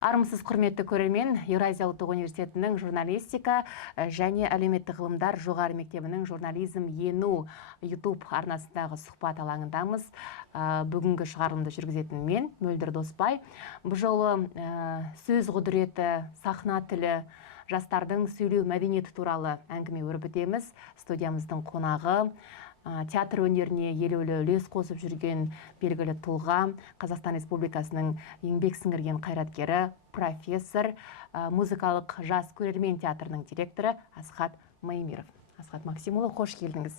Армысыз құрметті көрермен, Еуразия ұлттық университетінің журналистика және әлеуметтік ғылымдар жоғары мектебінің журнализм ену YouTube арнасындағы сұхбат алаңындамыз. Бүгінгі шығарылымды жүргізетін мен, Мөлдір Доспай. Бұл жолы сөз құдіреті, сахна тілі, жастардың сөйлеу мәдениеті туралы әңгіме өрбітеміз. Студиямыздың қонағы театр өнеріне елеулі үлес қосып жүрген белгілі тұлға, Қазақстан Республикасының еңбек сіңірген қайраткері, профессор, музыкалық жас көрермен театрының директоры Асхат Маемиров. Асхат Максимұлы, қош келдіңіз.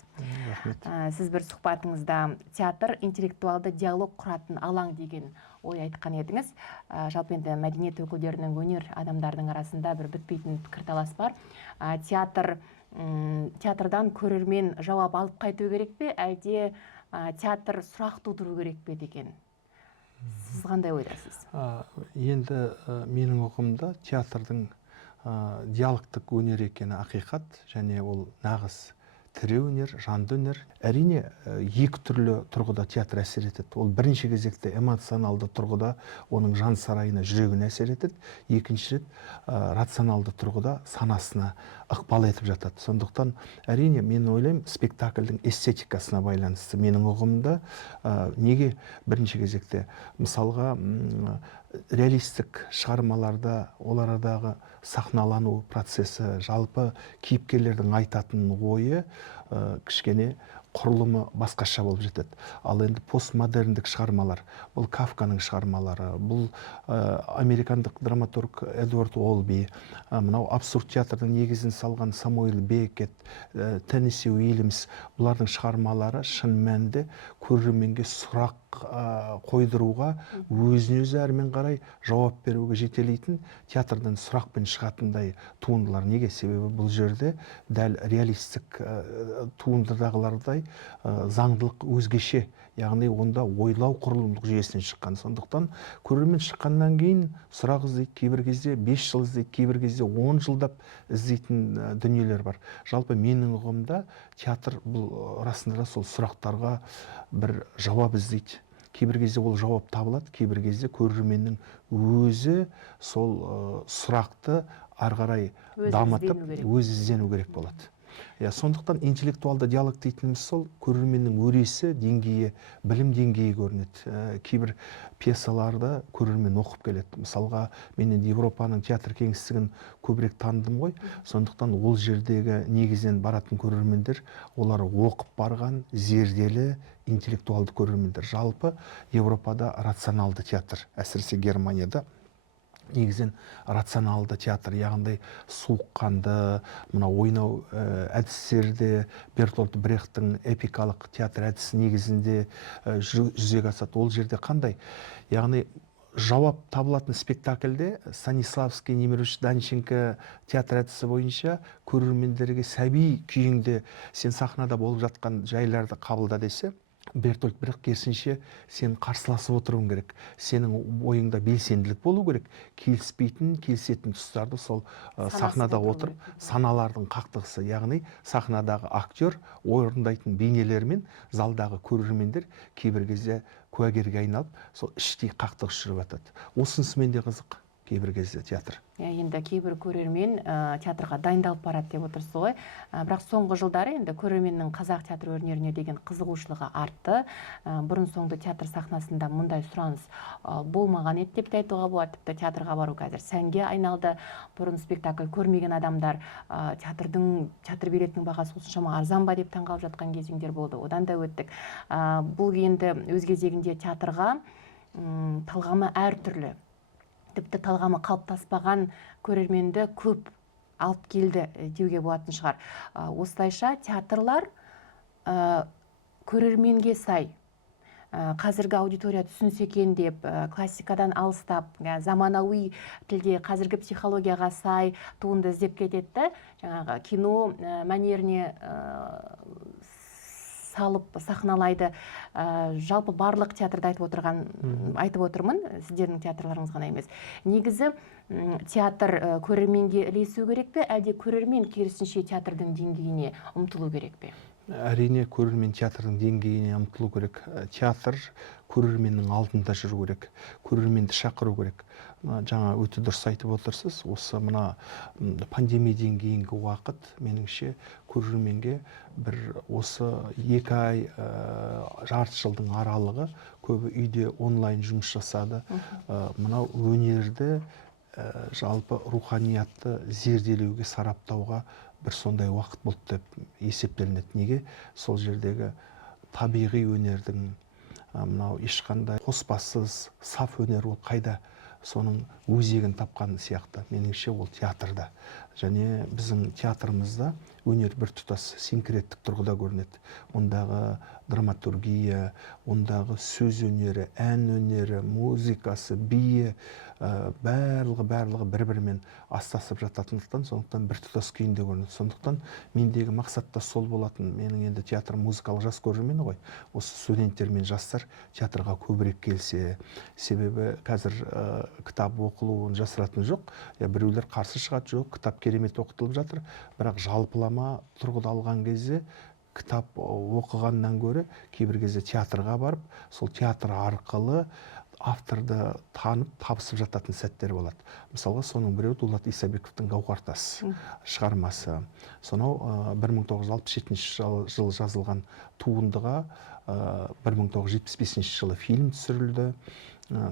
Рахмет. Сіз бір сұхбатыңызда театр интеллектуалды диалог құратын алаң деген ой айтқан едіңіз. Жалпы енді мәдениет өкілдерінің, өнер адамдардың арасында бір бітпейтін пікірталас бар. Театрдан көрермен жауап алып қайту керек пе, әлде театр сұрақ тудыру керек пе деген? Сіз қандай ойдасыз? Енді менің ұғымда театрдың диалогтық өнер екені ақиқат, және ол нағыз тірі өнер, жанды өнер. Әрине, екі түрлі тұрғыда театр әсер етеді. Ол бірінші кезекте эмоционалды тұрғыда оның жан сарайына, жүрегіне әсер етеді. Екінші рет рационалды тұрғыда санасына ықпал етіп жатады. Сондықтан әрине мен ойлаймын, спектакльдің эстетикасына байланысты менің ұғымда неге бірінші кезекте мысалға реалистік шығармаларда олардағы сахналану процесі, жалпы кейіпкерлердің айтатын ойы кішкене құрылымы басқаша болып жетеді. Ал енді постмодерндік шығармалар, бұл Кафканың шығармалары, бұл американдық драматург Эдуард Олби, мынау абсурд театрдың негізін салған Самуэль Бекет, Теннесси Уильямс, бұлардың шығармалары шын мәнінде көрерменге сұрақ қойдыруға, өзіне-өзі әрмен қарай жауап беруге жетелейтін театрдан сұрақпен шығатындай туындылар. Неге? Себебі бұл жерде дәл реалистік туындыдағылардай заңдылық өзгеше, яғни онда ойлау құрылымдық жүйесінен шыққан. Сондықтан көрермен шыққаннан кейін сұрақ іздейді, кейбір кезде 5 жыл іздейді, кейбір кезде 10 жылдап іздейтін дүниелер бар. Жалпы менің ұғымда театр бұл расында сол сұрақтарға бір жауап іздейді. Кейбір кезде ол жауап табылады, кейбір кезде көрерменнің өзі сол сұрақты ары қарай дамытып, өзі іздену керек болады. Сондықтан интеллектуалды диалог дейтініміз сол көрерменнің өресі, деңгейі, білім деңгейі көрінеді. Кейбір пьесаларды көрермен оқып келеді. Мысалға, мен енді Европаның театр кеңістігін көбірек таныдым ғой. Сондықтан ол жердегі негізінен баратын көрермендер, олар оқып барған, зерделі, интеллектуалды көрермендер. Жалпы Европада рационалды театр, әсіресе Германияда негізен рационалды театр, яғни суыққанды, мына ойнау әдістерде Бертольд Брехттің эпикалық театр әдісі негізінде жүзеге асады. Ол жерде қандай? Яғни жауап табылатын спектакльде Станиславский, Немирович, Данченко театр әдісі бойынша көрермендерге сәби күйіңде сен сахнада болып жатқан жайларды қабылда десе, Бертольд Брехт керісінше сен қарсыласып отыруың керек. Сенің ойыңда белсенділік болу керек. Келіспейтін, келісетін тұстарды сол сахнада отырып, саналардың қақтығысы, яғни сахнадағы актер орындайтын бейнелермен залдағы көрермендер кейбір кезде куәгерге айналып, сол іштей қақтығыс жүріп жатады. Осынысымен де қызық кейбір кезде театр. Енді кейбір көрермен театрға дайындалып барады деп отырсыз ғой. Бірақ соңғы жылдары енді көрерменнің қазақ театр өнеріне деген қызығушылығы артты. Бұрын соңды театр сахнасында мұндай сұраныс болмаған еді деп те айтуға болады. Тіпті театрға бару қазір сәнге айналды. Бұрын спектакль көрмеген адамдар театр билетінің бағасы осыншама арзан ба деп таңғалып жатқан кезеңдер болды. Одан да өттік. Бұл енді өз кезегінде театрға талғамы әртүрлі, тіпті талғамы қалыптаспаған көрерменді көп алып келді деуге болатын шығар. Осылайша театрлар көрерменге сай, қазіргі аудитория түсінсе екен деп, классикадан алыстап, заманауи тілде қазіргі психологияға сай туынды іздеп кетеді. Жаңағы кино мәнеріне салып сахналайды. Жалпы барлық театрда айтып отырмын, сіздердің театрларыңыз ғана емес. Негізі театр көрерменге ілесу керек пе, әлде көрермен керісінше театрдың деңгейіне ұмтылу керек пе? Әрине, көрермен театрдың деңгейіне ұмтылу керек. Театр көрерменнің алдында жүру керек, көрерменді шақыру керек. жаңа өте дұрыс айтып отырсыз. Осы мына пандемиядан кейінгі уақыт меніңше көрерменге бір осы 2 ай, жарты жылдың аралығы көбі үйде онлайн жұмыс жасады. Мынау өнерді жалпы руханиятты зерделеуге, сараптауға бір сондай уақыт болды деп есептелінеді. Неге? Сол жердегі табиғи өнердің мынау ешқандай қоспасыз саф өнер ол қайда? Соның өзегін тапқан сияқты. Меніңше ол театрда. Және біздің театрымызда өнер бір тұтас синкреттік тұрғыда көрінеді. Ондағы драматургия, ондағы сөз өнері, ән өнері, музыкасы, биі, барлығы бір-бірімен астасып жататындықтан, сондықтан бір тұтас күйінде көрінеді. Сондықтан мендегі мақсат та сол болатын. Менің енді театр музыкалық жас көрермені ғой. Осы студенттер мен жастар театрға көбірек келсе, себебі қазір кітап оқылуын жасыратын жоқ. Біреулер қарсы шығады, жоқ, кітап керемет оқытылып жатыр. Бірақ жалпылама тұрғыда алған кезде кітап оқығаннан гөрі кейбір кезде театрға барып, сол театр арқылы авторды танып, табысып жататын сәттер болады. Мысалға, соның біреуі Дулат Исабековтың «Гауһартас» шығармасы. Сонау 1967 жылы жазылған туындыға 1975 жылы фильм түсірілді.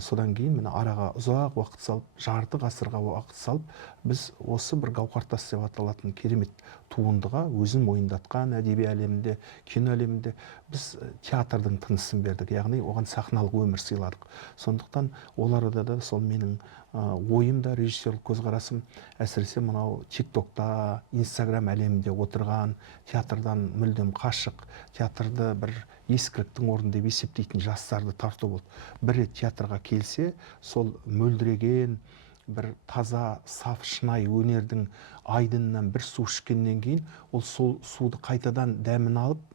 Содан кейін міне араға ұзақ уақыт салып, жарты ғасырға уақыт салып, біз осы бір «Гауһартас» деп аталатын керемет туындыға өзін мойындатқан әдеби әлемінде, кино әлемінде біз театрдың тынысын бердік, яғни оған сахналық өмір сыйладық. Сондықтан оларда да сол менің ойым да, режиссерлік көзқарасым әсіресе мынау тиктокта, инстаграм әлемінде отырған, театрдан мүлдем қашық, театрды бір ескіліктің орны деп есептейтін жастарды тарту болды. Бір рет театрға келсе, сол мөлдіреген, бір таза, саф, шынайы өнердің айдынынан бір су ішкеннен кейін, ол сол суды қайтадан дәмін алып,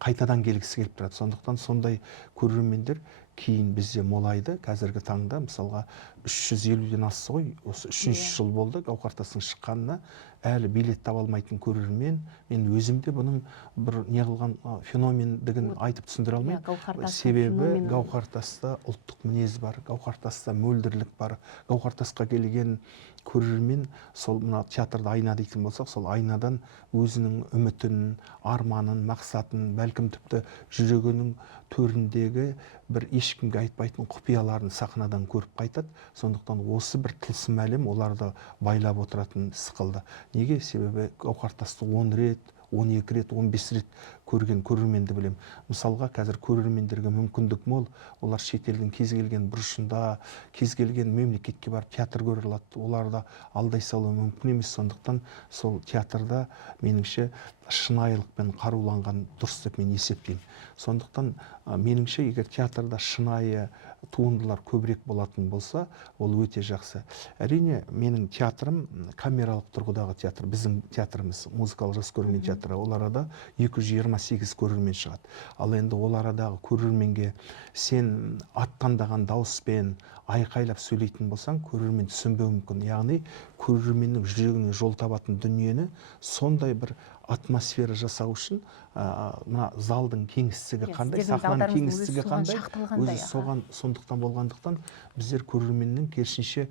қайтадан келгісі келіп тұрады. Сондықтан сондай көрермендер кейін бізде молайды. Қазіргі таңда мысалға 350-ден асты ғой, осы 3-ші жыл болды «Гауһартастың» шыққанына, әлі билет таба алмайтын көрермен. Мен өзім де бұның бір неғылған феномендігін айтып түсіндіре алмаймын. Себебі «Гауһартаста» ұлттық мінез бар, «Гауһартаста» мөлдірлік бар. «Гауһартасқа» келген көрермен, сол мына театрда айна дейтін болсақ, сол айнадан өзінің үмітін, арманын, мақсатын, бәлкім тіпті жүрегінің төріндегі бір ешкімге айтпайтын құпияларын сахнадан көріп қайтады. Сондықтан осы бір тылсым әлем оларды байлап отыратын сықылды. Неге? Себебі «Гауһартасты» 10 рет, 12 рет, 15 рет көрген көрерменді білем. Мысалға, қазір көрермендерге мүмкіндік мол. Олар шетелдің кез келген бұрышында, кез келген мемлекетке барып театр көре алады. Оларда алдай салу мүмкін емес. Сондықтан сол театрда меніңше шынайылықпен қаруланған дұрыс деп мен есептеймін. Сондықтан меніңше, егер театрда шынайы туындылар көбірек болатын болса, ол өте жақсы. Әрине, менің театрым камералық тұрғыдағы театр. Біздің театрымыз, музыкалық жас көрермен театры, ол арада 228 көрермен шығады. Ал енді ол арадағы көрерменге сен аттандаған дауыспен айқайлап сөйлейтін болсаң, көрермен түсінбеуі мүмкін. Яғни, көрерменнің жүрегіне жол табатын дүниені сондай бір атмосфера жасау үшін мына залдың кеңістігі қандай, сахнаның кеңістігі қандай, өзі соған сондықтан болғандықтан біздер көрерменнің керісінше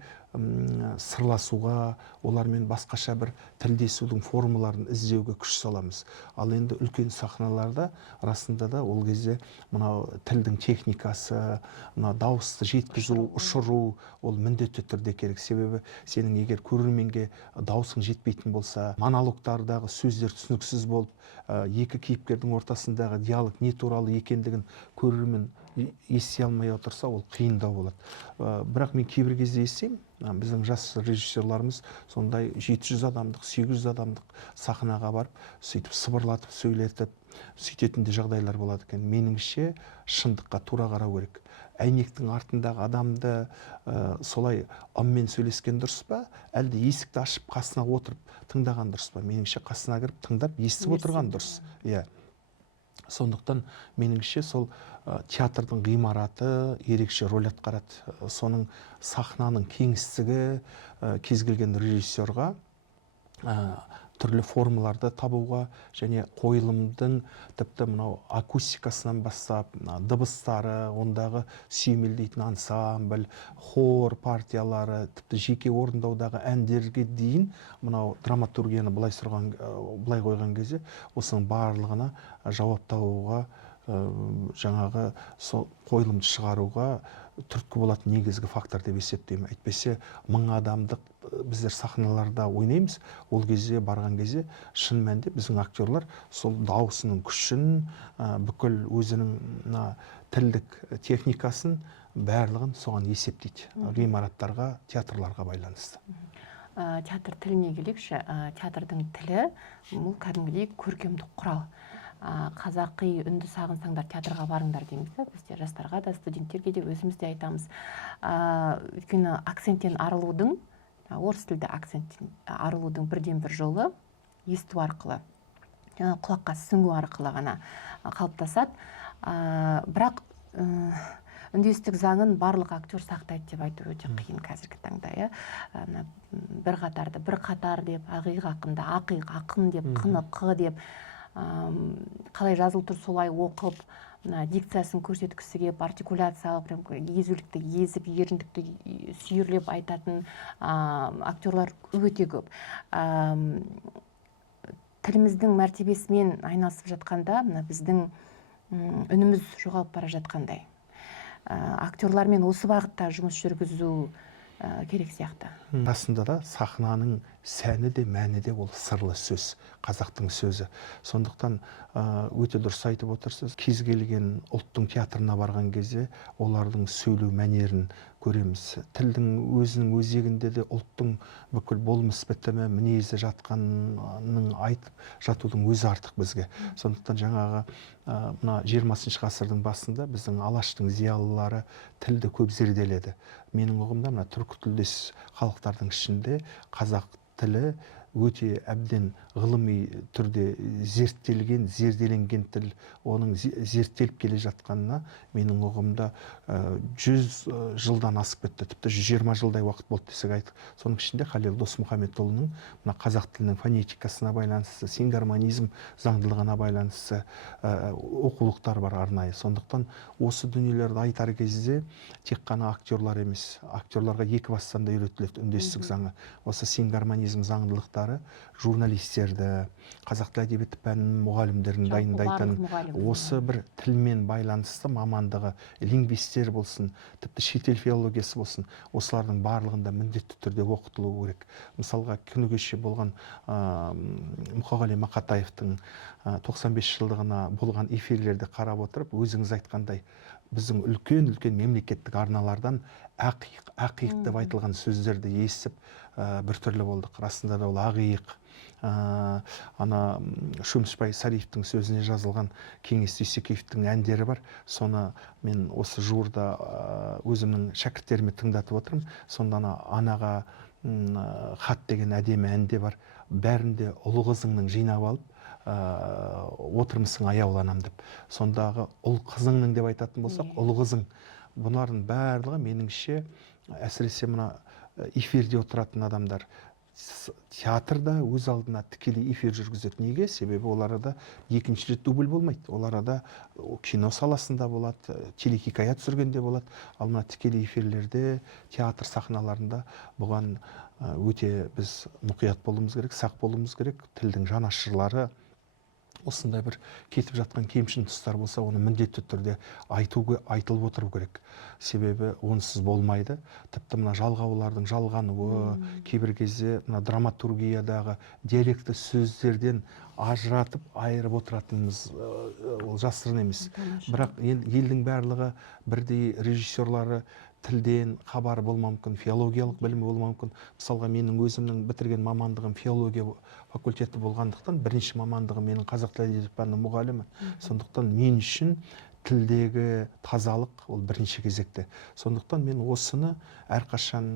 сырласуға, олармен басқаша бір тілдесудің формаларын іздеуге күш саламыз. Ал енді үлкен сахналарда расында да ол кезде мынау тілдің техникасы, мына дауысты жеткізу, ұшыру, ол міндетті түрде керек. Себебі сенің егер көрерменге даусың жетпейтін болса, монологтардағы сөздер түсініксіз болып, екі кейіпкердің ортасындағы диалог не туралы екендігін көрермен ести алмай отырса, ол қиындау болады. Бірақ мен кейбір кезде естимін, біздің жас режиссерларымыз сондай 700 адамдық, 800 адамдық сахнаға барып, сөйтіп сыбырлатып, сөйлетіп, сөйтетін де жағдайлар болады екен. Меніңше шындыққа тура қарау керек. Әйнектің артындағы адамды солай ыммен сөйлескен дұрыс па, әлде есікті ашып қасына отырып тыңдаған дұрыс па? Меніңше қасына кіріп тыңдап, естіп отырған дұрыс. Сондықтан меніңше сол театрдың ғимараты ерекше рөл атқарады. Соның сахнаның кеңістігі кез келген режиссерға түрлі формаларды табуға және қойылымдың тіпті мынау акустикасынан бастап дыбыстары, ондағы сүйемелдейтін ансамбль, хор партиялары, тіпті жеке орындаудағы әндерге дейін мынау драматургияны былай қойған кезде осының барлығына жауап табуға, жаңағы сол қойылымды шығаруға түрткі болатын негізгі фактор деп есептеймін. Әйтпесе 1000 адамдық біздер сахналарда ойнаймыз, ол кезде барған кезде шын мәнінде біздің актерлар сол даусының күшін, бүкіл өзінің тілдік техникасын барлығын соған есептейді. Ғимараттарға, театрларға байланысты. Театр тіліне келейікші. Театрдың тілі бұл кәдімгідей көркемдік құрал. Қазақи үнді сағынсаңдар театрға барыңдар дейміз. Бізде жастарға да, студенттерге де өзіміз де айтамыз. Өйткені акценттен арылудың, орыс тілді акценттен арылудың бірден бір жолы есту арқылы, құлаққа сіңу арқылы ғана қалыптасады. Бірақ үндестік заңын барлық актер сақтайды деп айту өте қиын қазіргі таңда. Бір қатар деп, ақиқ ақында, ақиқ ақын деп, қыны қ деп, қалай жазылып тұр солай оқып, дикциясын көрсеткісі келіп, артикуляциялық, езулікті езіп, еріндікті сүйірлеп айтатын актерлар өте көп. Тіліміздің мәртебесімен айналысып жатқанда, біздің үніміз жоғалып бара жатқандай. Актерлармен осы бағытта жұмыс жүргізу керек сияқты. Расында да сахнаның сәні де мәні де ол сырлы сөз, қазақтың сөзі. Сондықтан өте дұрыс айтып отырсыз. Кез келген ұлттың театрына барған кезде олардың сөйлеу мәнерін көреміз. Тілдің өзінің өзегінде де ұлттың бүкіл болмыс бітімі, мінезі жатқанның айтып жатудың өзі артық бізге. Сондықтан жаңағы мына 20 ғасырдың басында біздің алаштың зиялылары тілді көп зерделеді. Менің ұғымда мына түркі тілдес халықтардың ішінде қазақ тілі өте әбден ғылыми түрде зерттелген, зерделенген тіл, оның зерттеліп келе жатқанына менің ұғымда 100 жылдан асып кетті, тіпті 120 жылдай уақыт болды десек айтық. Соның ішінде Халел Досмұхамедұлының мына қазақ тілінің фонетикасына байланысты, сингармонизм заңдылығына байланысты оқулықтар бар арнайы. Сондықтан осы дүниелерді айтар кезде тек қана актерлар емес, актерларға екі бастан да үйретіледі үндестік заңы. Осы сингармонизм заңдылықтары журналистерді, қазақ тілі әдебиеті пәнінің мұғалімдерін дайындайтын, осы бір тілмен байланысты мамандығы, лингвистер болсын, тіпті шетел филологиясы болсын, осылардың барлығында міндетті түрде оқытылу керек. Мысалға, күні кеше болған Мұқағали Мақатаевтың 95 жылдығына болған эфирлерді қарап отырып, өзіңіз айтқандай, біздің үлкен мемлекеттік арналардан ақиық деп айтылған сөздерді естіп біртүрлі болдық. Расында да ол ақиық. Ана Шөмішбай Сариевтің сөзіне жазылған Кеңес Дүйсекеевтің әндері бар. Соны мен осы жуырда өзімнің шәкірттеріме тыңдатып отырмын. Сонда анаға хат деген әдемі әнде бар. Бәрінде ұлы қызыңның жинап алып отырмысың аяуланам деп. Сондағы ұл қызыңның деп айтатын болсақ, ұлы қызың. Бұлардың барлығы меніңше, әсіресе мына эфирде отыратын адамдар театрда өз алдына тікелей эфир жүргізеді. Неге? Себебі оларда екінші рет дубль болмайды. Оларда кино саласында болады, телехикая түсіргенде болады. Ал мына тікелей эфирлерде, театр сахналарында бұған өте біз мұқият болуымыз керек, сақ болуымыз керек. Тілдің жанашырлары осындай бір кетіп жатқан кемшін тұстар болса, оны міндетті түрде айтылып отыру керек. Себебі онсыз болмайды. Тіпті мына жалғаулардың жалғануы, кейбір кезде мына драматургиядағы диалекті сөздерден ажыратып, айырып отыратынымыз ол жасырын емес. Бірақ елдің барлығы бірдей режиссерлары тілден хабары болмауы мүмкін, филологиялық білімі болмауы мүмкін. Мысалға, менің өзімнің бітірген мамандығым филология факультеті болғандықтан, бірінші мамандығым менің қазақ тілі әдебиеті пәнінің мұғалімі. Сондықтан мен үшін тілдегі тазалық ол бірінші кезекте. Сондықтан мен осыны әрқашан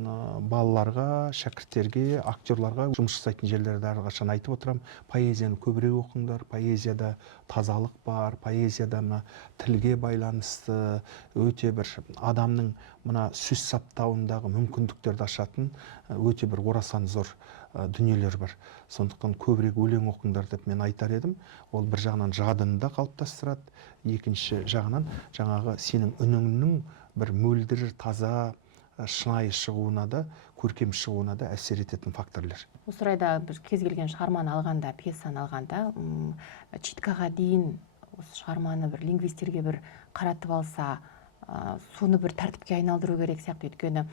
балаларға, шәкірттерге, актерларға, жұмыс жасайтын жерлерде әрқашан айтып отырамын. Поэзияны көбірек оқыңдар, поэзияда тазалық бар, поэзияда тілге байланысты өте бір адамның мына сөз саптауындағы мүмкіндіктерді ашатын өте бір орасан зор дүниелер бар. Сондықтан көбірек өлең оқыңдар деп мен айтар едім. Ол бір жағынан жадыны да қалыптастырады, екінші жағынан жаңағы сенің үніңнің бір мөлдір, таза, шынайы шығуына да, көркем шығуына да әсер ететін факторлар. Осы орайда біз кез келген шығарманы алғанда, пьесаны алғанда, читкаға дейін осы шығарманы бір лингвистерге бір қаратып алса, соны бір тәртіпке айналдыру керек сияқты. Өйткені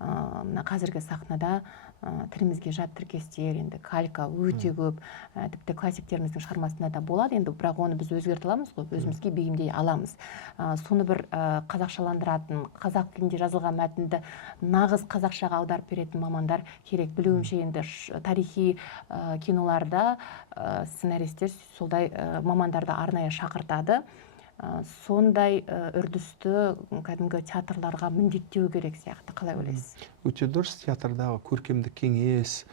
мына қазіргі сахнада тілімізге жат тіркестер, енді калька өте көп, тіпті классиктеріміздің шығармасында да болады, енді бірақ оны біз өзгерте аламыз ғой, өзімізге бейімдей аламыз. Соны бір қазақшаландыратын, қазақ тілінде жазылған мәтінді нағыз қазақшаға аударып беретін мамандар керек. Білуімше енді тарихи киноларда сценаристер солдай мамандарды арнайы шақыртады. Сондай үрдісті кәдімгі театрларға міндеттеу керек сияқты. Қалай ойлайсыз? Өте дұрыс. Театрдағы көркемдік кеңес,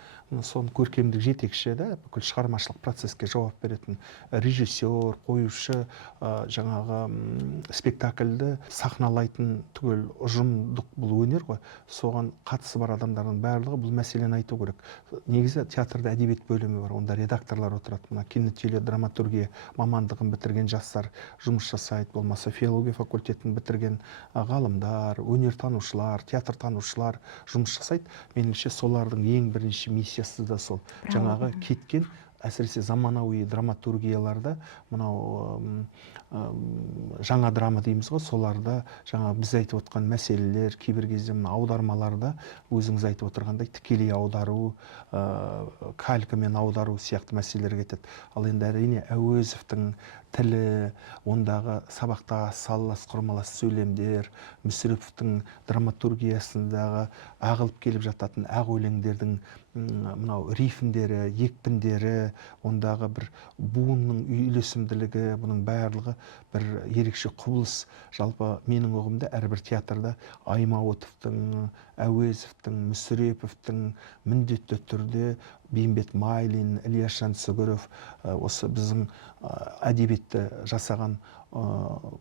соны көркемдік жетекші, бүкіл шығармашылық процеске жауап беретін режиссер, қоюшы, жаңағы спектакльді сахналайтын түгел ұжымдық бұл өнер ғой. Соған қатысы бар адамдардың барлығы бұл мәселені айту керек. Негізі театрда әдебиет бөлімі бар, онда редакторлар отырады. Мына кинотеледраматургия мамандығын бітірген жастар жұмыс жасайды, болмаса филология факультетін бітірген ғалымдар, өнертанушылар, театр-танушылар жұмыс жасайды. Меніңше солардың ең бірінші миссиясы да сол. Жаңағы кеткен, әсіресе заманауи драматургияларда, мынау жаңа драма дейміз ғой, соларда жаңа біз айтып отқан мәселелер, кейбір кезде аудармаларда өзіңіз айтып отырғандай тікелей аудару, калькамен аудару сияқты мәселелер кетеді. Ал енді әрине Әуезовтің тілі, ондағы сабақтас, саллас, құрмалас сөйлемдер, Мүсіреповтің драматургиясындағы ағылып келіп жататын ақ өлеңдердің мынау рифмдері, екпіндері, ондағы бір буынның үйлесімділігі, бұның барлығы бір ерекше құбылыс. Жалпы менің ұғымда әрбір театрда Аймауытовтың, Әуезовтің, Мүсіреповтің міндетті түрде Бейімбет Майлин, Ілияс Жансүгіров, осы біздің әдебиетті жасаған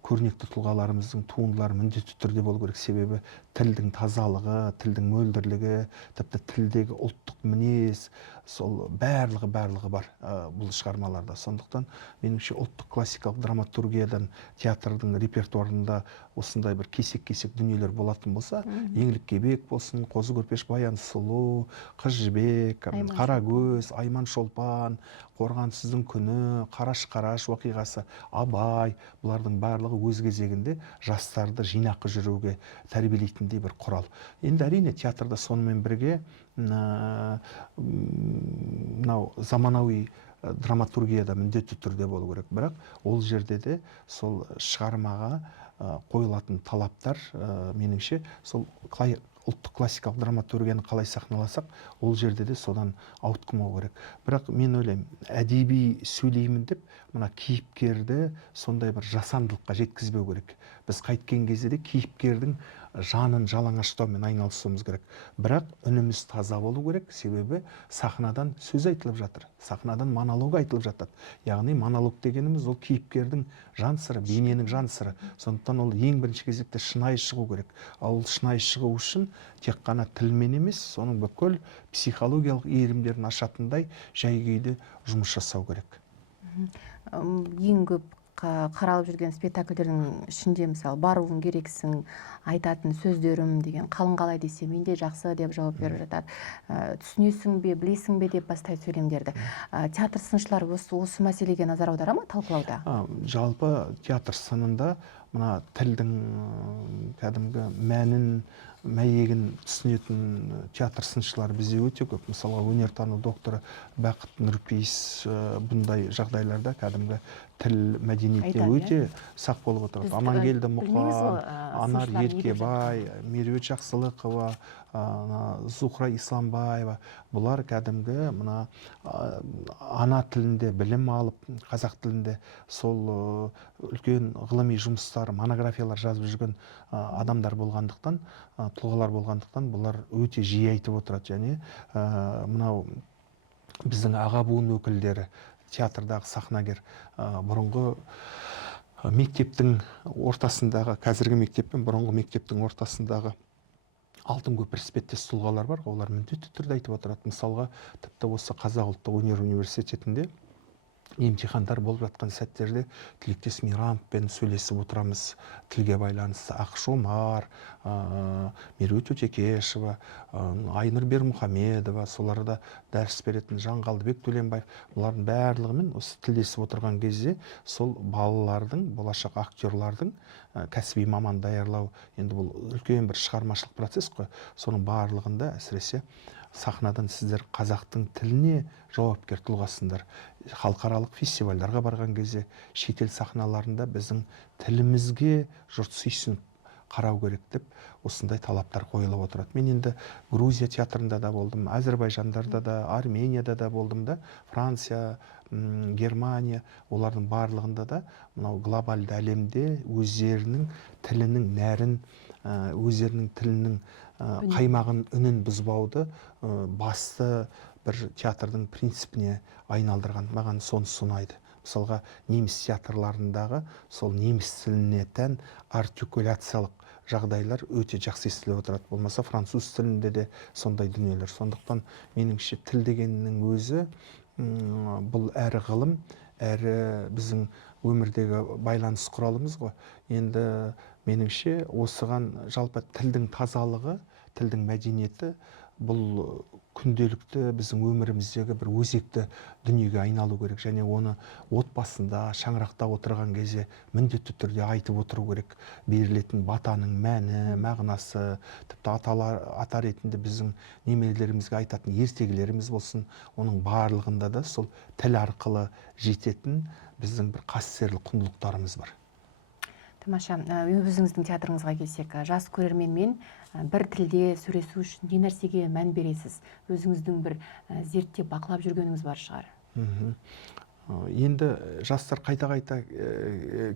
көрнекті тұлғаларымыздың туындылары міндетті түрде болу керек. Себебі тілдің тазалығы, тілдің мөлдірлігі, тіпті тілдегі ұлттық мінез, сол барлығы бар бұл шығармаларда. Сондықтан меніңше ұлттық классикалық драматургиядан театрдың репертуарында осындай бір кесек-кесек дүниелер болатын болса, Еңлік Кебек болсын, Қозы Көрпеш Баян Сұлу, Қыз жібек, Қарагөз, Айман Шолпан, Қорғансыздың күні, Қараш-Қараш оқиғасы, Абай, бұлардың барлығы өз кезегінде жастарды жинақы жүруге тәрбиелейтіндей бір құрал. Енді әрине театрда сонымен бірге мынау заманауи драматургияда міндетті түрде болу керек. Бірақ ол жерде де сол шығармаға қойылатын талаптар меніңше сол ұлттық классикалық драматургияны қалай сахналасақ, ол жерде де содан ауытқымау керек. Бірақ мен ойлаймын, әдеби сөйлеймін деп, мына кейіпкерді сондай бір жасандылыққа жеткізбеу керек. Біз қайткен кезде де кейіпкердің жанын жалаңаштаумен айналысуымыз керек. Бірақ үніміз таза болу керек, себебі сахнадан сөз айтылып жатыр, сахнадан монолог айтылып жатады. Яғни монолог дегеніміз ол кейіпкердің жан сыры, бейненің жан сыры. Сондықтан ол ең бірінші кезекте шынайы шығу керек. Ал шынайы шығу үшін тек қана тілмен емес, соның бүкіл психологиялық иірімдерін ашатындай жай-күйде жұмыс жасау керек. Ең көп қаралып жүрген спектакльдердің ішінде мысалы баруың керексің, айтатын сөздерім деген қалың қалай десе менде жақсы деп жауап беріп жатады. Түсінесің бе, білесің бе деп бастайды сөйлемдерді. Театр сыншылар осы мәселеге назар аудара ма талқылауда? Жалпы театр сынында мына тілдің кәдімгі мәнін, мәйегін түсінетін театр сыншылар бізде өте көп. Мысалға өнертану докторы Бақыт Нұрпейіс бұндай жағдайларда кәдімгі тіл мәдениетіне өте сақ болып отырады. Амангелді Мұқан, Анар Еркебай, Меруерт Жақсылықова, Зухра Исламбаева, бұлар кәдімгі мына ана тілінде білім алып, қазақ тілінде сол үлкен ғылыми жұмыстар, монографиялар жазып жүрген адамдар болғандықтан, тұлғалар болғандықтан, бұлар өте жиі айтып отырады. Және мынау біздің аға буын өкілдері, театрдағы сахнагер, бұрынғы мектептің ортасындағы, қазіргі мектеп пен бұрынғы мектептің ортасындағы алтын көпір іспеттес тұлғалар бар, олар міндетті түрде айтып отырады. Мысалға, тіпті осы Қазақ ұлттық өнер университетінде емтихандар болып жатқан сәттерде тілектес Мейрамовпен сөйлесіп отырамыз, тілге байланысты. Ақыш Омар, Меруерт Өтекешева, Айнұр Бермұхамедова, соларда дәріс беретін Жанғалдыбек Төленбаев, бұлардың барлығымен осы тілдесіп отырған кезде сол балалардың, болашақ актерлардың кәсіби маман даярлау, енді бұл үлкен бір шығармашылық процесс қой. Соның барлығында әсіресе сахнадан сіздер қазақтың тіліне жауапкер тұлғасындар. Халықаралық фестивальдарға барған кезде, шетел сахналарында біздің тілімізге жұрт сүйсініп қарау керек деп осындай талаптар қойылып отырады. Мен енді Грузия театрында да болдым, Әзербайжандарда да, Арменияда да болдым да, Франция, Германия, олардың барлығында да мынау глобалды әлемде өздерінің тілінің нәрін, өздерінің тілінің қаймағын, үнін бұзбауды басты бір театрдың принципіне айналдырған. Маған сонысы ұнайды. Мысалға, неміс театрларындағы сол неміс тіліне тән артикуляциялық жағдайлар өте жақсы естіліп отырады. Болмаса француз тілінде де сондай дүниелер. Сондықтан меніңше тіл дегеннің өзі бұл әрі ғылым, әрі біздің өмірдегі байланыс құралымыз ғой. Енді меніңше осыған жалпы тілдің тазалығы, тілдің мәдениеті бұл күнделікті біздің өміріміздегі бір өзекті дүниеге айналу керек, және оны отбасында, шаңырақта отырған кезде міндетті түрде айтып отыру керек. Берілетін батаның мәні, мағынасы, тіпті ата ретінде біздің немерелерімізге айтатын ертегілеріміз болсын, оның барлығында да сол тіл арқылы жететін біздің бір қастерлі құндылықтарымыз бар. Тамаша, өзіңіздің театрыңызға келсек, жас көрерменмен бір тілде сөйлесу үшін не нәрсеге мән бересіз? Өзіңіздің бір зерттеп бақылап жүргеніңіз бар шығар. Енді жастар қайта-қайта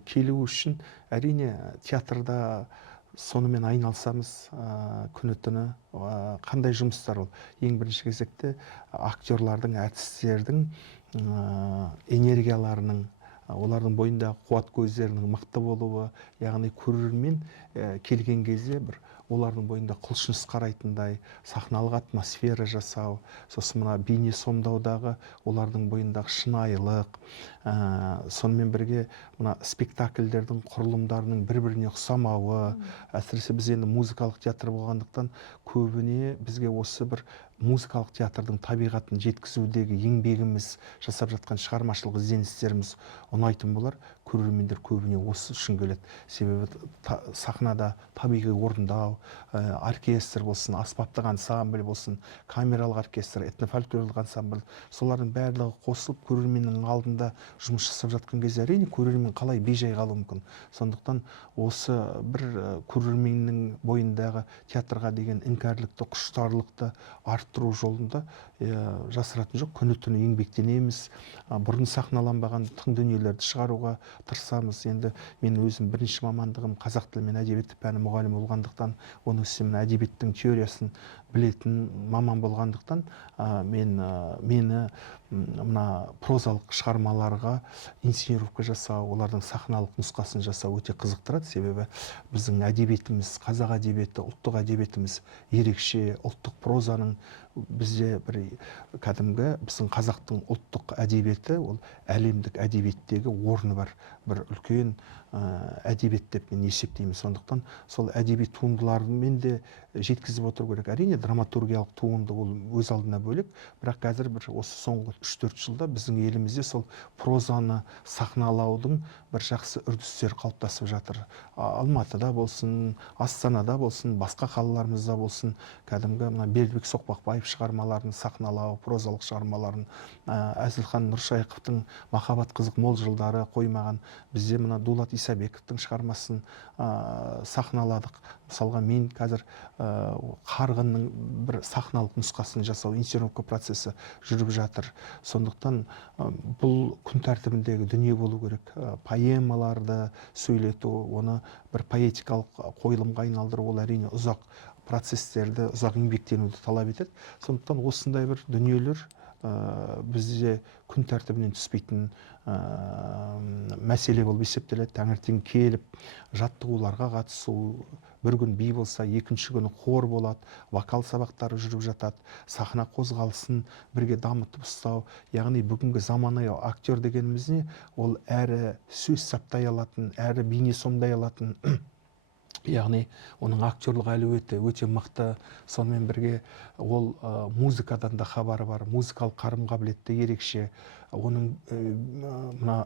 келу үшін әрине театрда сонымен айналсамыз күні түні қандай жұмыстар ол? Ең бірінші кезекте актерлардың, әртістердің энергияларының, олардың бойындағы қуат көздерінің мықты болуы, яғни көрермен келген кезде бір олардың бойында құлшыныс қарайтындай сахналық атмосфера жасау, сосын мына бейне сомдаудағы олардың бойындағы шынайылық, сонымен бірге мына спектакльдердің құрылымдарының бір-біріне ұқсамауы, әсіресе біз енді музыкалық театр болғандықтан көбіне бізге осы бір музыкалық театрдың табиғатын жеткізудегі еңбегіміз, жасап жатқан шығармашылық ізденістеріміз ұнайтын болар. Көрермендер көбіне осы үшін келеді. Себебі сахнада табиғи орындау, оркестр болсын, аспаптық ансамбль болсын, камералық оркестр, этнофольклорлық ансамбль, солардың барлығы қосылып көрерменнің алдында жұмыс жасап жатқан кезде әрине көрермен қалай бейжай қалуы мүмкін. Сондықтан осы бір көрерменнің бойындағы театрға деген іңкәрлікті, құштарлықты арттыру жолында жасыратын жоқ, күні түні еңбектенеміз. Бұрын сахналанбаған тың дүниелерді шығаруға тырысамыз. Енді мен өзім бірінші мамандығым қазақ тілі мен әдебиеті пәні мұғалімі болғандықтан, оның үстіне әдебиеттің теориясын білетін маман болғандықтан, мені мына прозалық шығармаларға инсценировка жасау, олардың сахналық нұсқасын жасау өте қызықтырады. Себебі біздің әдебиетіміз, қазақ әдебиеті, ұлттық әдебиетіміз ерекше, ұлттық прозаның бізде бір кәдімгі біздің қазақтың ұлттық әдебиеті, ол әлемдік әдебиеттегі орны бар бір үлкен әдебиет деп мен есептеймін. Сондықтан сол әдеби туындылармен де жеткізіп отыру керек. Әрине драматургиялық туынды ол өз алдына бөлек, бірақ қазір бір осы соңғы 3-4 жылда біздің елімізде сол прозаны сахналаудың бір жақсы үрдістері қалыптасып жатыр. Алматыда болсын, Астанада болсын, басқа қалаларымызда болсын, кәдімгі мына Бердібек Соқпақбаев шығармаларын сахналау, прозалық шығармаларын, Әзілхан Нұршайықовтың махаббат қызық мол жылдары қоймаған, бізде мына Дулат Исабековтың шығармасын сахналадық. Мысалға мен қазір Қарғынның бір сахналық нұсқасын жасау, инсценировка процесі жүріп жатыр. Сондықтан бұл күн тәртібіндегі дүние болу керек. Поэмаларды сөйлету, оны бір поэтикалық қойылымға айналдыру, ол әрине ұзақ процесстерді, ұзақ еңбектенуді талап етеді. Сондықтан осындай бір дүниелер бізде күн тәртібінен түспейтін мәселе болып есептеледі. Таңертең келіп жаттығуларға қатысу, бір күн би болса, екінші күні хор болады, вокал сабақтары жүріп жатады, сахна қозғалысын бірге дамытып ұстау. Яғни бүгінгі заманауи актер дегеніміз не? Ол әрі сөз саптай алатын, әрі бейне сомдай алатын, яғни оның актерлық әлеуеті өте мықты. Сонымен бірге ол музыкадан да хабары бар, музыкалық қарым-қабілеті ерекше. Оның мына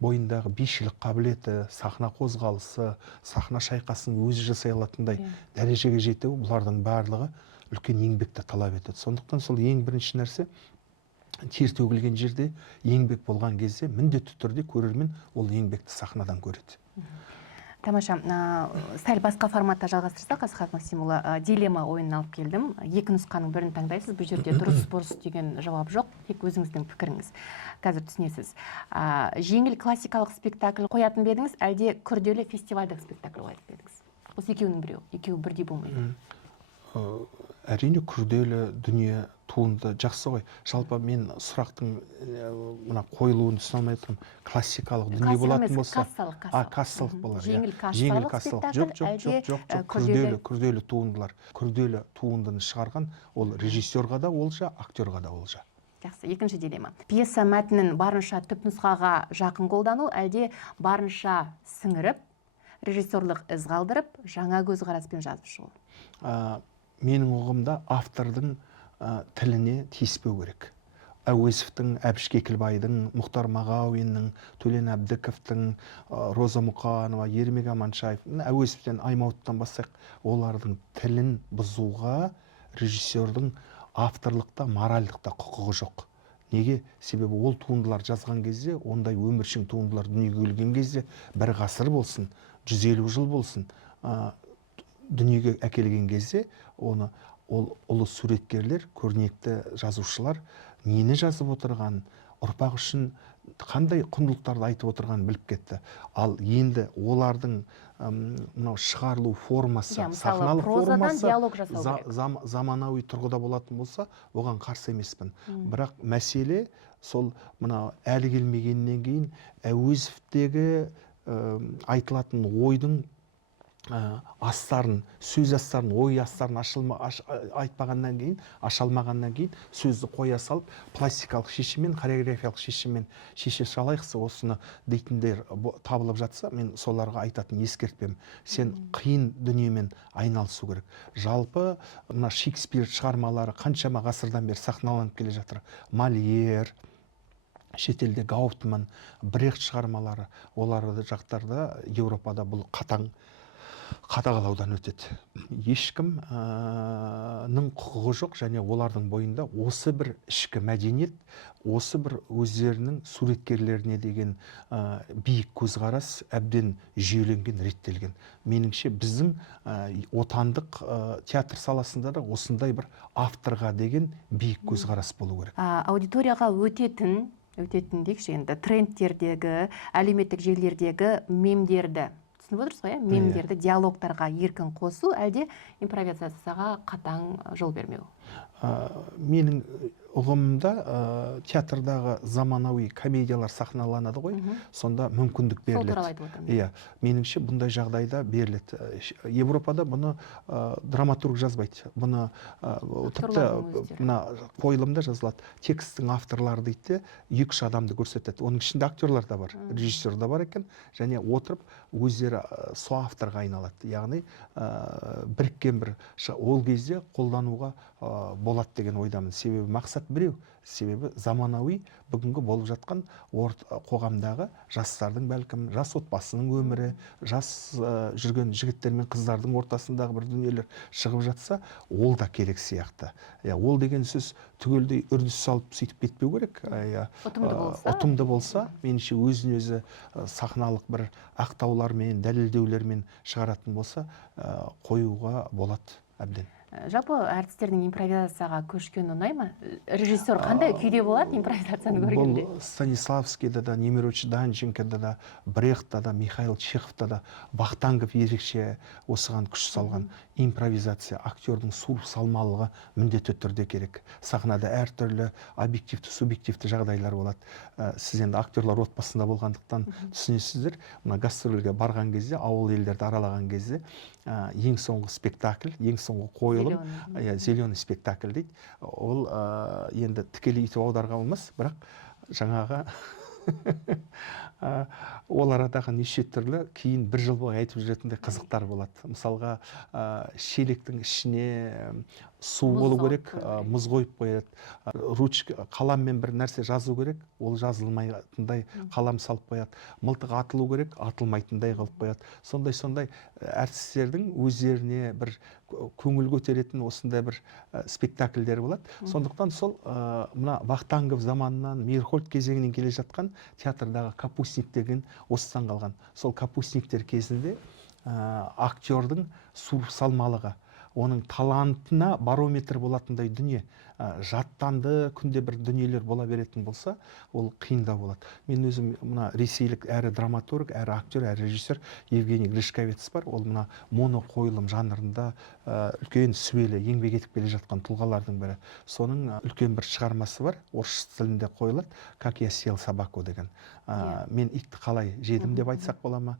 бойындағы бишілік қабілеті, сахна қозғалысы, сахна шайқасын өзі жасай алатындай дәрежеге жету, бұлардың барлығы үлкен еңбекті талап етеді. Сондықтан сол ең бірінші нәрсе, тер төгілген жерде еңбек болған кезде міндетті түрде көрермен ол еңбекті сахнадан көреді. Тамаша, сәл басқа форматта жалғастырсақ, Асхат Максимұлы, дилемма ойынын алып келдім. Екі нұсқаның бірін таңдайсыз, бұл жерде дұрыс бұрыс деген жауап жоқ, тек өзіңіздің пікіріңіз. Қазір түсінесіз. Жеңіл классикалық спектакль қоятын ба едіңіз, әлде күрделі фестивальдік спектакль қоятын ба едіңіз? Осы екеуінің біреу, екеуі бірдей болмайды. Әрине күрделі дүние туынды жақсы ғой. Жалпы мен сұрақтың мына қойылуын түсіне алмай тұрмын. Классикалық дүние болатын болса, кассалық болар. Жеңіл кассалық спектакль, әлде күрделі туындылар. Күрделі туындыны шығарған ол режиссерға да олжа, актерға да олжа. Жақсы, екінші дилемма. Пьеса мәтінін барынша түпнұсқаға жақын қолдану, әлде барынша сіңіріп, режиссерлік із қалдырып, жаңа көзқараспен жазып шығу? Менің ұғымда автордың тіліне тиіспеу керек. Әуезовтің, Әбіш Кекілбайдың, Мұхтар Мағауиннің, Төлен Әбдіковтің, Роза Мұқанова, Ермек Аманшаев, Әуезовтен, Аймауыттан бассақ, олардың тілін бұзуға режиссердің авторлықта, моральдықта құқығы жоқ. Неге? Себебі ол туындылар жазған кезде, ондай өміршең туындылар дүниеге келген кезде, бір ғасыр болсын, 150 жыл болсын, дүниеге әкелген кезде, оны ол ұлы суреткерлер, көрнекті жазушылар нені жазып отырған, ұрпақ үшін қандай құндылықтарды айтып отырғанын біліп кетті. Ал енді олардың мынау шығарылу формасы, сахналық формасы заманауи тұрғыда болатын болса, оған қарсы емеспін. Бірақ мәселе сол мынау әлі келмегеннен кейін Әуезовтегі айтылатын ойдың астарын, сөз астарын, ой астарын айтпағаннан кейін, ашалмағаннан кейін сөзді қоя салып, пластикалық шешіммен, хореографиялық шешіммен шеше салайықсы осыны дейтіндер табылып жатса, мен соларға айтатын ескертпем. Сен қиын дүниемен айналысу керек. Жалпы мына Шекспир шығармалары қаншама ғасырдан бері сахналанып келе жатыр. Мольер, шетелде Гауптман, Брехт шығармалары, оларды жақтарда Еуропада бұл қатаң қадағалаудан өтеді. Ешкімнің құқығы жоқ, және олардың бойында осы бір ішкі мәдениет, осы бір өздерінің суреткерлеріне деген биік көзқарас әбден жүйеленген, реттелген. Меніңше біздің отандық театр саласында да осындай бір авторға деген биік көзқарас болу керек. Аудиторияға өтетін дейікші енді трендтердегі, әлеуметтік желілердегі мемдерді түсініп отырсыз ғой, мемдерді диалогтарға еркін қосу, әлде импровизацияға қатаң жол бермеу? Менің ұғымымда театрдағы заманауи комедиялар сахналанады ғой, сонда мүмкіндік беріледі. Сол туралы айтып отырмын. Иә, меніңше бұндай жағдайда беріледі. Европада бұны драматург жазбайды. Бұны тіпті мына қойылымда жазылады. Текстің авторлары дейді, 2-3 адамды көрсетеді. Оның ішінде актерлар да бар, режиссер да бар екен, және отырып өздері соавторға айналады. Яғни біріккен бір ол кезде қолдануға болады деген ойдамын. Себебі мақсат біреу, себебі заманауи бүгінгі болып жатқан қоғамдағы жастардың, бәлкім жас отбасының өмірі, жас жүрген жігіттер мен қыздардың ортасындағы бір дүниелер шығып жатса, ол да керек сияқты. Ол деген сөз түгелдей үрдіс салып сөйтіп кетпеу керек. Ұтымды болса, меніңше өзін өзі сахналық бір ақтаулармен, дәлелдеулермен шығаратын болса, қоюға болады әбден. Жалпы әртістердің импровизацияға көшкені ұнай ма? Режиссер қандай күйде болады импровизацияны көргенде? Бұл Станиславскийда да, Немирович Данченкода да, Брехтта да, Михаил Чеховта да, Вахтангов ерекше осыған күш салған. Импровизация, актердің суырып салмалығы міндетті түрде керек. Сахнада әртүрлі объективті, субъективті жағдайлар болады. Сіз енді актерлар отбасында болғандықтан түсінесіздер. Мына гастрольге барған кезде, ауыл елдерді аралаған кезде, ең соңғы спектакль, ең соңғы қойылым, зеленый спектакль дейді. Ол енді тікелей етіп аударуға болмас, бірақ жаңағы ол арадағы неше түрлі кейін бір жыл бойы айтып жүретіндей қызықтар болады. Мысалға, шелектің ішіне су болу керек, мұз қойып қояды. Ручка, қаламмен бір нәрсе жазу керек, ол жазылмайтындай қалам салып қояды. Мылтық атылу керек, атылмайтындай қылып қояды. Сондай әртістердің өздеріне бір көңіл көтеретін осындай бір спектакльдер болады. Сондықтан сол мына Вахтангов заманынан, Мейерхольд кезеңінен келе жатқан театрдағы капустник деген осыдан қалған. Сол капустниктер кезінде актердің суырып салмалығы, оның талантына барометр болатындай дүние, жаттанды күнде бір дүниелер бола беретін болса, ол қиындау болады. Мен өзім мына ресейлік әрі драматург, әрі актер, әрі режиссер Евгений Гришковец бар. Ол мына моноқойылым жанрында үлкен сүбелі еңбек етіп келе жатқан тұлғалардың бірі. Соның үлкен бір шығармасы бар, орыс тілінде қойылады, «Как я съел собаку» деген. Мен итті қалай жедім деп айтсақ бола ма?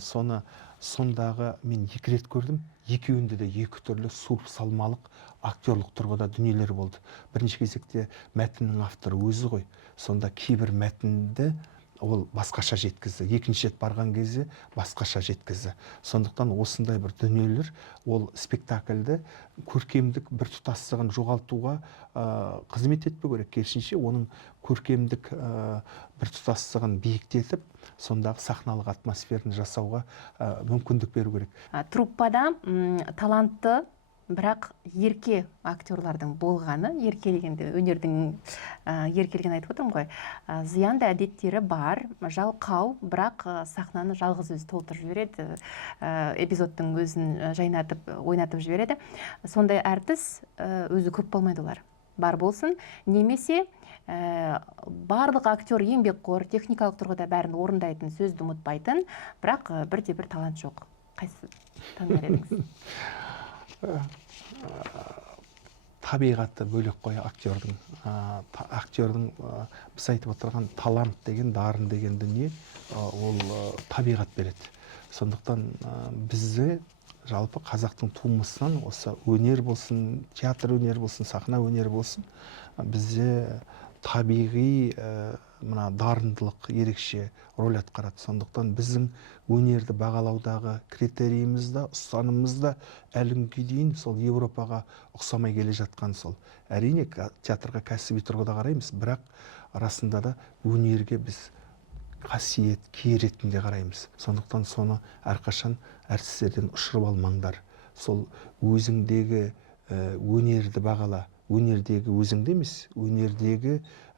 Соны сондағы мен 2 рет көрдім. Екеуінде де 2 түрлі суырып салмалық актерлық тұрғыда дүниелер болды. Бірінші кезекте мәтіннің авторы өзі ғой. Сонда кейбір мәтінді ол басқаша жеткізді. Екінші рет барған кезде басқаша жеткізді. Сондықтан осындай бір дүниелер ол спектакльді көркемдік бір тұтастығын жоғалтуға қызмет етпеу керек. Керісінше оның көркемдік бір тұтастығын биіктетіп, сондағы сахналық атмосфераны жасауға мүмкіндік беру керек. Труппада талантты, бірақ ерке актерлардың болғаны, еркелегенде өнердің еркелеген айтып отырмын ғой, зиянды әдеттері бар, жалқау, бірақ сахнаны жалғыз өзі толтырып жібереді, эпизодтың өзін жайнатып, ойнатып жібереді. Сондай әртіс өзі көп болмайды олар. Бар болсын, немесе барлық актер еңбекқор, техникалық тұрғыда бәрін орындайтын, сөзді ұмытпайтын, бірақ бірде-бір талант жоқ. Қайсы таңдар едіңіз? Табиғаты бөлек қой актердің. Актердің біз айтып отырған талант деген, дарын деген дүние, ол табиғат береді. Сондықтан бізде жалпы қазақтың тумысынан осы өнер болсын, театр өнер болсын, сахна өнер болсын, бізде табиғи мына дарындылық ерекше рөл атқарады. Сондықтан біздің өнерді бағалаудағы критерийіміз да, ұстанымымыз да әлі күнге дейін сол Европаға ұқсамай келе жатқан сол. Әрине театрға кәсіби тұрғыда қараймыз, бірақ арасында да өнерге біз қасиет, кие ретінде қараймыз. Сондықтан соны әрқашан әртістерден ұшырып алмаңдар. Сол өзіңдегі өнерді бағала. Өнердегі өзіңді емес, өнердегі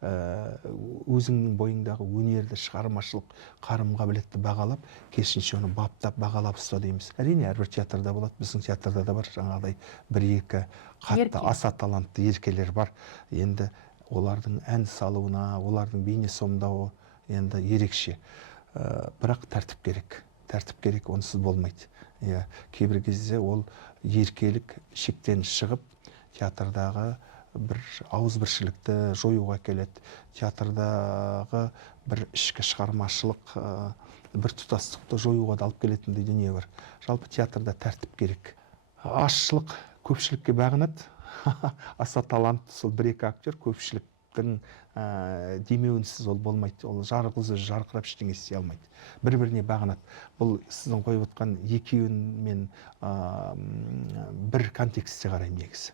өзіңнің бойыңдағы өнерді, шығармашылық қарым-қабілетті бағалап, керісінше оны баптап, бағалап ұста дейміз. Әрине, әрбір театрда болады, біздің театрда да бар, жаңағыдай 1-2 қатты аса талантты еркелер бар. Енді олардың ән салуына, олардың бейне сомдауы енді ерекше. Бірақ тәртіп керек. Тәртіп керек, онсыз болмайды. Кейбір кезде ол еркелік шектен шығып, театрдағы бір ауызбіршілікті жоюға келеді. Театрдағы бір ішкі шығармашылық, бір тұтастықты жоюға да алып келетіндей дүние бар. Жалпы театрда тәртіп керек. Азшылық көпшілікке бағынады. Аса талантты сол 1-2 актер көпшіліктің демеуінсіз ол болмайды. Ол жарқылсыз жарқырап ештеңе істей алмайды. Бір-біріне бағынады. Бұл сіздің қойып отқан екеуімен бір контекстте қараймын негізі.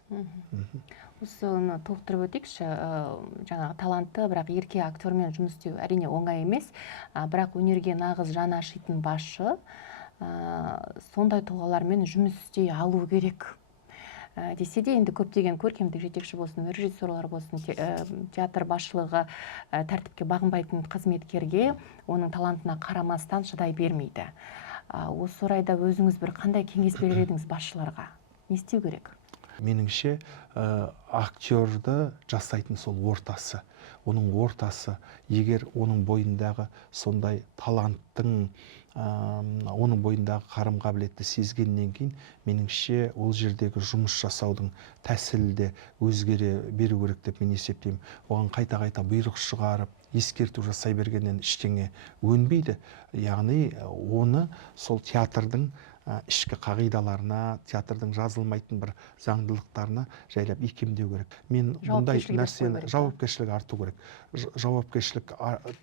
Осыны толықтырып өтейікші, жаңағы талантты, бірақ ерке актермен жұмыс істеу әрине оңай емес, бірақ өнерге нағыз жаны ашитын басшы сондай тұлғалармен жұмыс істей алу керек. Десе де енді көптеген көркемдік жетекші болсын, режиссерлар болсын, театр басшылығы тәртіпке бағынбайтын қызметкерге оның талантына қарамастан шыдай бермейді. Осы орайда өзіңіз бір қандай кеңес берер едіңіз басшыларға? Не істеу керек? меніңше актерді жасайтын сол ортасы. Оның ортасы, егер оның бойындағы сондай таланттың, оның бойындағы қарым-қабілетті сезгеннен кейін, меніңше ол жердегі жұмыс жасаудың тәсілі де өзгере беру керек деп мен есептеймін. Оған қайта-қайта бұйрық шығарып, ескерту жасай бергеннен ештеңе өнбейді. Яғни оны сол театрдың ішкі қағидаларына, театрдың жазылмайтын бір заңдылықтарына жайлап икемдеу керек. Мен мұндай нәрсені жауапкершілік арту керек. Жауапкершілік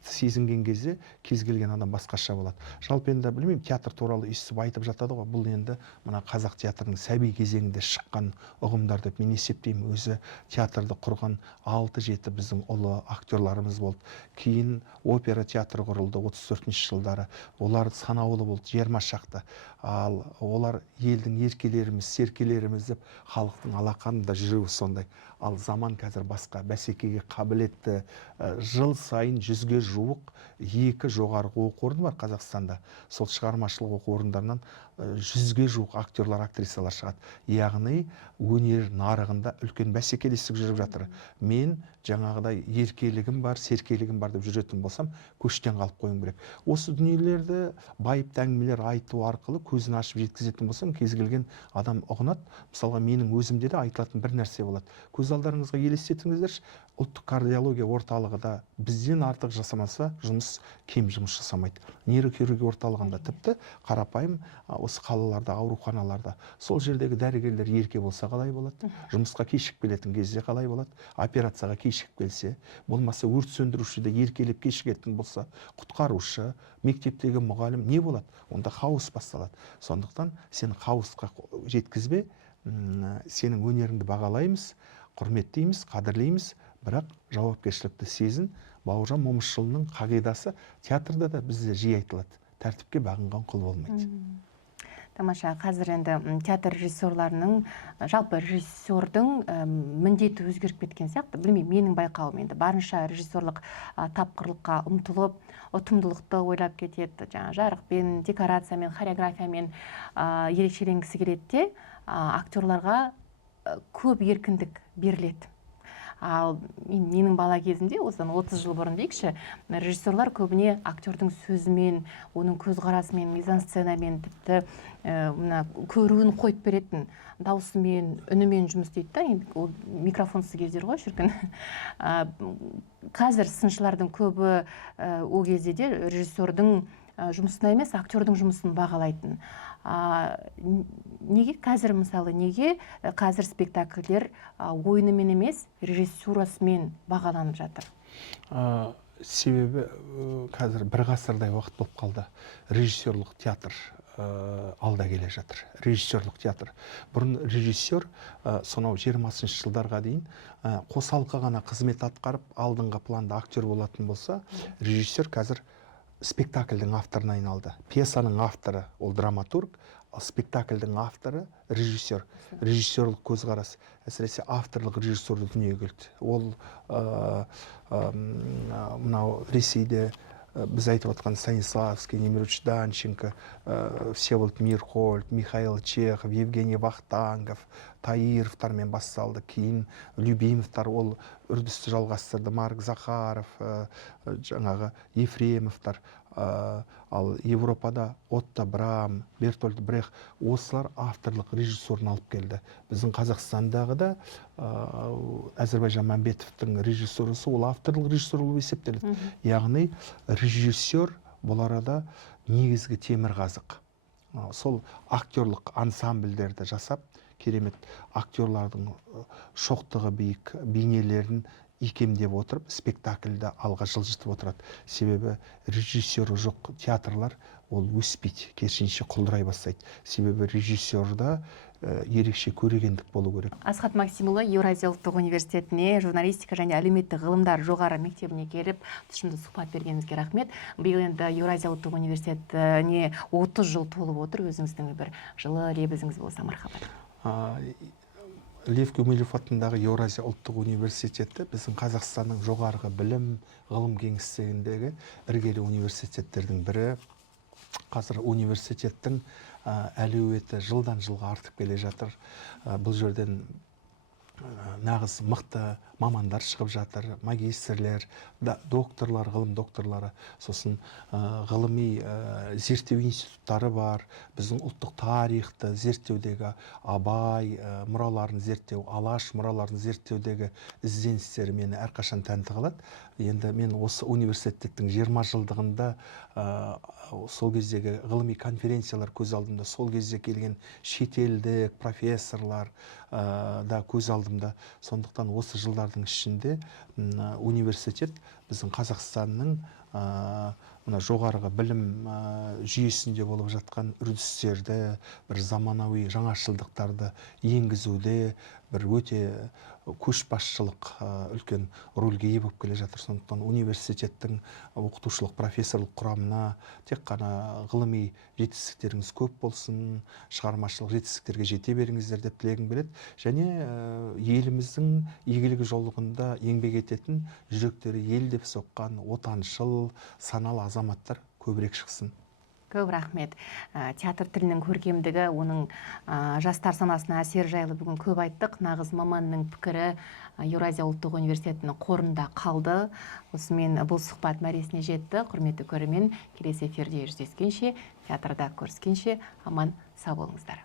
сезінген кезде кез келген адам басқаша болады. Жалпы енді білмеймін, театр туралы естіп айтып жатады ғой. Бұл енді мына қазақ театрының сәби кезеңінде шыққан ұғымдар деп мен есептеймін. Өзі театрды құрған 6-7 біздің ұлы актерларымыз болды. Кейін опера театры құрылды 34-ші жылдары. Олар санаулы болды, 20 шақты. Ал олар елдің еркелеріміз, серкелеріміз деп халықтың алақанында жүруі сондай. Ал заман қазір басқа, бәсекеге қабілетті, жыл сайын 100-ге жуық 2 жоғарғы оқу орны бар Қазақстанда. Сол шығармашылық оқу орындарынан 100-ге жуық актерлар, актрисалар шығады. Яғни өнер нарығында үлкен бәсекелестік жүріп жатыр. Мен жаңағыдай еркелігім бар, серкелігім бар деп жүретін болсам, көштен қалып қоюым керек. Осы дүниелерді байыпты әңгімелер айту арқылы көзін ашып жеткізетін болсам, кез келген адам ұғынады. Мысалға, менің өзімде де айтылатын бір нәрсе болады. Көз алдарыңызға елестетіңіздерші, ұлттық кардиология орталығы да бізден артық жасамаса, кем жұмыс жасамайды. Нейрохирургия орталығында тіпті қарапайым осы қалаларда, ауруханаларда сол жердегі дәрігерлер ерке болса қалай болады? Жұмысқа кешігіп келетін кезде қалай болады? Операцияға кешігіп келсе, болмаса өрт сөндіруші де еркелеп кешігетін болса, құтқарушы, мектептегі мұғалім не болады? Онда хаос басталады. Сондықтан сен хаосқа жеткізбе, сенің өнеріңді бағалаймыз, құрметтейміз, қадірлейміз, бірақ жауапкершілікті сезін. Бауыржан Момышұлының қағидасы театрда да бізде жиі айтылады. Тәртіпке бағынған құл болмайды. Тамаша, қазір енді театр режиссерларының, жалпы режиссердің міндеті өзгеріп кеткен сияқты. Білмеймін, менің байқауым енді барынша режиссерлық тапқырлыққа ұмтылып, ұтымдылықты ойлап кетеді. Жаңа жарықпен, декорациямен, хореографиямен ерекшеленгісі келеді де, актерларға көп еркіндік беріледі. Ал менің бала кезімде, осыдан 30 жыл бұрын дейікші, режиссерлар көбіне актердің сөзімен, оның көзқарасымен, мизансценамен, тіпті көруін қойып беретін, даусымен, үнімен жұмыс істейді да, ол микрофонсыз кездер ғой шіркін. Қазір сыншылардың көбі ол кезде де режиссердің жұмысына емес, актердің жұмысын бағалайтын. Неге қазір, мысалы, неге қазір спектакльдер ойынымен емес, режиссурасымен бағаланып жатыр? Себебі қазір бір ғасырдай уақыт болып қалды. Режиссерлық театр алда келе жатыр. Режиссерлық театр. Бұрын режиссер сонау 20-ші жылдарға дейін қосалқы ғана қызмет атқарып, алдыңғы планда актер болатын болса, режиссер қазір спектакльдің авторына айналды. Пьесаның авторы ол драматург, ал спектакльдің авторы режиссер. Режиссерлік көзқарас, әсіресе авторлық режиссерді дүниеге келді. Ол мынау Ресейде біз айтып отқан Станиславский, Немирович Данченко, Всеволод Мирхольд, Михаил Чехов, Евгений Вахтангов, Таировтармен басталды. Кейін Любимовтар, ол үрдісті жалғастырды. Марк Захаров, жаңағы Ефремовтар. Ал Европада Отто Брам, Бертольд Брехт, осылар авторлық режиссерін алып келді. Біздің Қазақстандағы да Әзірбайжан Мәмбетовтың режиссерысы, ол авторлық режиссер болып есептеледі. Яғни режиссер бұл арада негізгі темірқазық. Сол актерлық ансамбльдерді жасап, керемет актерлардың шоқтығы биік бейнелерін икемдеп отырып, спектакльді алға жылжытып отырады. Себебі режиссері жоқ театрлар ол өспейді, керісінше құлдырай бастайды. Себебі режиссерда ерекше көрегендік болу керек. Асхат Максимұлы Еуразия ұлттық университетіне журналистика және әлеуметтік ғылымдар жоғары мектебіне келіп, тұшымды сұхбат бергеніңізге рахмет. Биыл енді Еуразия ұлттық университетіне 30 жыл толып отыр. Өзіңіздің бір жылы лебізіңіз болса, мархабат. Лев Гумилев атындағы Еуразия ұлттық университеті біздің Қазақстанның жоғарғы білім, ғылым кеңістігіндегі іргелі университеттердің бірі. Қазір университеттің әлеуеті жылдан жылға артып келе жатыр. Бұл жерден нағыз мықты мамандар шығып жатыр, магистрлер, докторлар, ғылым докторлары, сосын ғылыми зерттеу институттары бар. Біздің ұлттық тарихты зерттеудегі Абай мұраларын зерттеу, Алаш мұраларын зерттеудегі ізденістері мені әрқашан тәнті қылады. Енді мен осы университеттің 20 жылдығында сол кездегі ғылыми конференциялар көз алдымда, сол кезде келген шетелдік профессорлар да көз алдымда. Сондықтан осы жылдардың ішінде университет біздің Қазақстанның мына жоғарғы білім жүйесінде болып жатқан үрдістерді, бір заманауи жаңашылдықтарды енгізуде бір өте көшбасшылық үлкен рөлге ие болып келе жатыр. Сондықтан университеттің оқытушылық профессорлық құрамына тек қана ғылыми жетістіктеріңіз көп болсын, шығармашылық жетістіктерге жете беріңіздер деп тілегім келеді. Және еліміздің игілігі жолығында еңбек ететін, жүректері ел деп соққан отаншыл, саналы азаматтар көбірек шықсын. Көп рахмет. Театр тілінің көркемдігі, оның жастар санасына әсер жайлы бүгін көп айттық. Нағыз маманның пікірі Еуразия ұлттық университетінің қорында қалды. Осымен бұл сұхбат мәресіне жетті. Құрметті көрермен, келесі эфирде жүздескенше, театрда көріскенше аман сау болыңыздар.